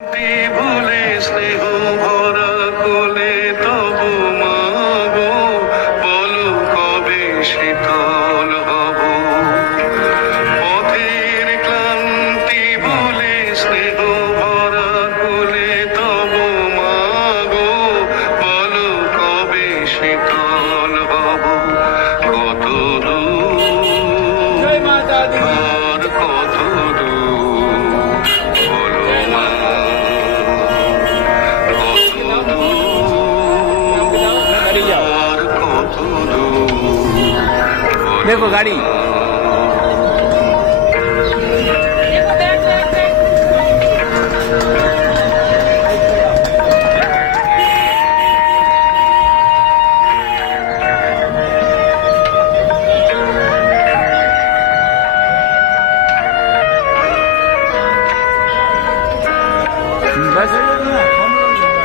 ভুলে স্নেহ ভরা কোলে তবু মাগো বলো কবে শীতল হব পথের ক্লান্তি ভুলে স্নেহ ভরা কোলে তবু মাগো বলো কবে শীতল হব কত দূর আর কত দূর বলো মা देखो गाड़ी बस